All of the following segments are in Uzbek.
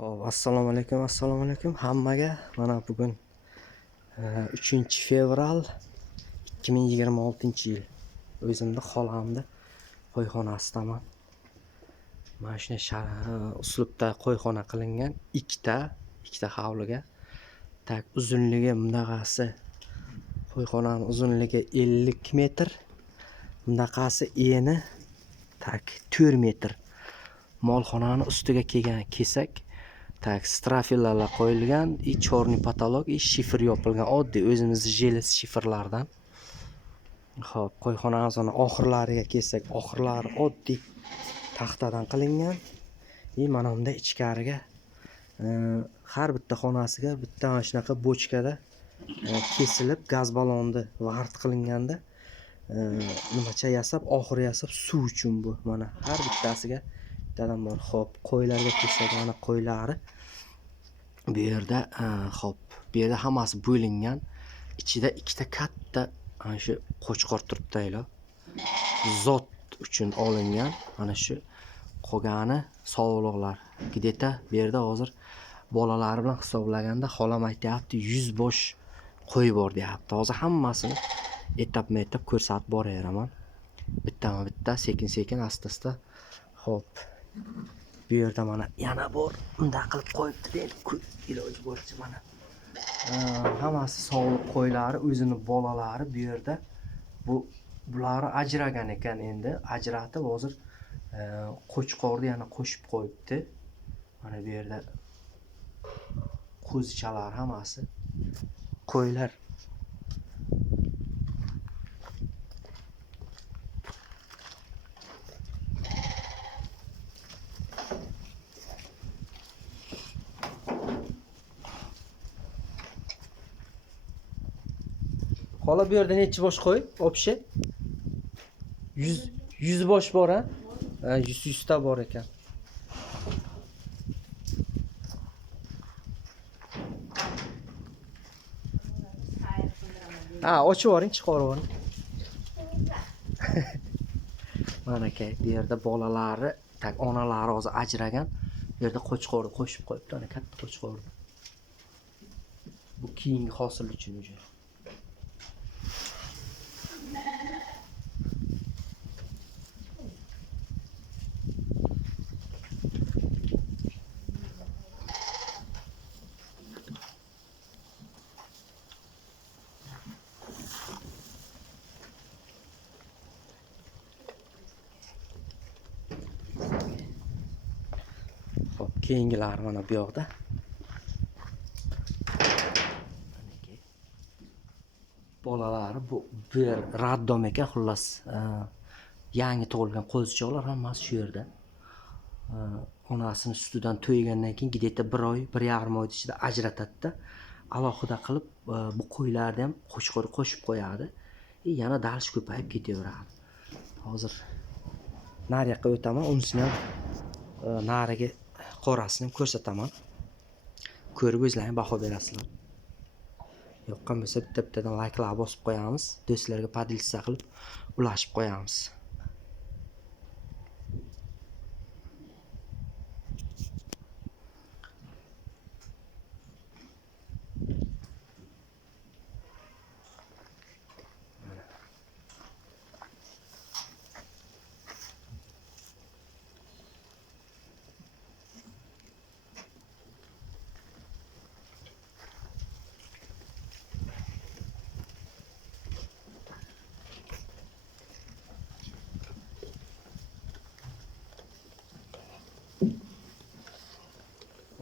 Hop, assalomu alaykum hammaga. Mana bugun 3-fevral 2026-yil. O'zimni xolamni qo'yxonasidaman. Mana shunday uslubda qo'yxona qilingan ikkita hovliga. Tak uzunligi bunaqasi. Qo'yxonaning uzunligi 50 metr. Bunaqasi eni tak 4 metr. Molxonaning ustiga kelgan kesak tak strafillalar qo'yilgan, chorniy patolog, shifr yopilgan, oddiy o'zimizning jelis shifrlardan. Xo'p, qo'yxonamizning oxirlariga kelsak, oxirlari oddiy taxtadan qilingan. Mana bunda ichkariga har bitta xonasiga bitta mana shunaqa bochkada kesilib gaz ballonni vart qilinganda nimacha yasab, oxiri yasab suv uchun bu. Mana har bittasiga bittadan bor. Xo'p, qo'ylarga kelsak, mana qo'ylari bu yerda bu yerda hammasi bo'lingan. Ichida ikkita katta ana shu qo'chqor turibdi. Zot uchun olingan. Mana shu qolgani sog'liqlar. Gideta bu yerda hozir bolalari bilan hisoblaganda xolam aytayapti 100 bosh qo'y bor deyapti. Hozir hammasini etap-metap ko'rsatib boraveraman. Bittama-bitta, sekin-sekin, asta-asta. Xo'p. Bu yerda mana yana bor. Bunday qilib qo'yibdi deb iloji boricha mana. Hammasi sog'liq qo'ylari, o'zini bolalari bu yerda. Bular ajragan ekan endi. Ajratib hozir qo'chqorni yana qo'shib qo'yibdi. Mana bu yerda qo'zichalar hammasi qo'ylar. Xola bu yerda necha bosh qo'y? Obshe 100 bosh bor, ha? 100 ta bor ekan. Ochib yuboring, chiqarib yuboring. Mana aka, bu yerda bolalari, tak onalari hozir ajragan. Bu yerda qo'chqorni qo'shib qo'yibdi, ana katta qo'chqorni. Bu keyingi hosil uchun uje. Xo'p, keyingilar mana bu yoqda. Bolalari bu yer raddom ekan, xullas. Yangi tug'ilgan qo'zichoqlar hammasi shu yerda. Onasini sutidan to'ygandan keyin gideta 1 oy, 1,5 oy ichida ajratadi-da. Alohida qilib bu qo'ylarni ham qo'shib qo'yadi. Yana dalish ko'payib ketaveradi. Hozir nariyoqqa o'taman, unisini ham nariga qorasini ham ko'rsataman. Ko'rib o'zlaring baho berasizlar. Yoqqan bo'lsa bitta-bittadan layklar bosib qo'yamiz. Do'stlarga podilsa qilib ulashib qo'yamiz.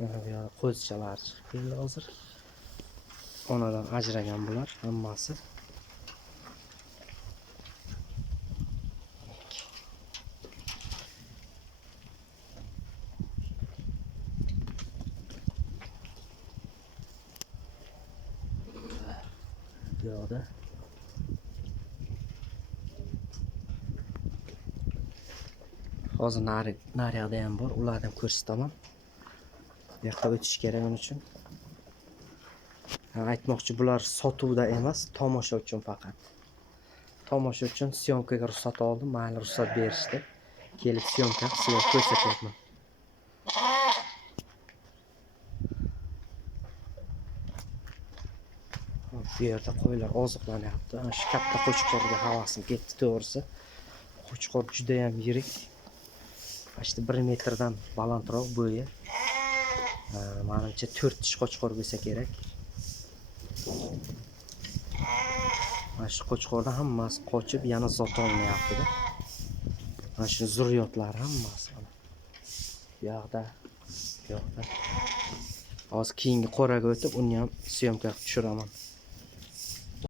Mana bu yerda qo'zichalar chiqdi hozir. Onadan ajragan bular hammasi. Bu yoqda hozir naryoqda ham bor, ularni ham ko'rsataman. Bu yoqqa o'tish kerak uning uchun. Aytmoqchi, bular sotuvda emas, tomosha uchun faqat. Tomosha uchun syomkaga ruxsat oldim, mayli ruxsat berishdi. Kelib syomka qilib ko'rsatyapman. Bu yerda qo'ylar oziqlanyapti. Ana shu katta qo'chqorga havasim ketdi to'g'risi. Qo'chqor juda ham yirik. Işte 1 metrdan balandroq bo'yi. Menimcha 4 tish qo'chqor bo'lsa kerak. Mana shu qo'chqordan hammasi qochib, yana zot olmayapti-da. Mana shu zurriyotlar hammasi. Bu yoqda. Hozir keyingi qo'raga o'tib, uni ham syomkaga tushiraman.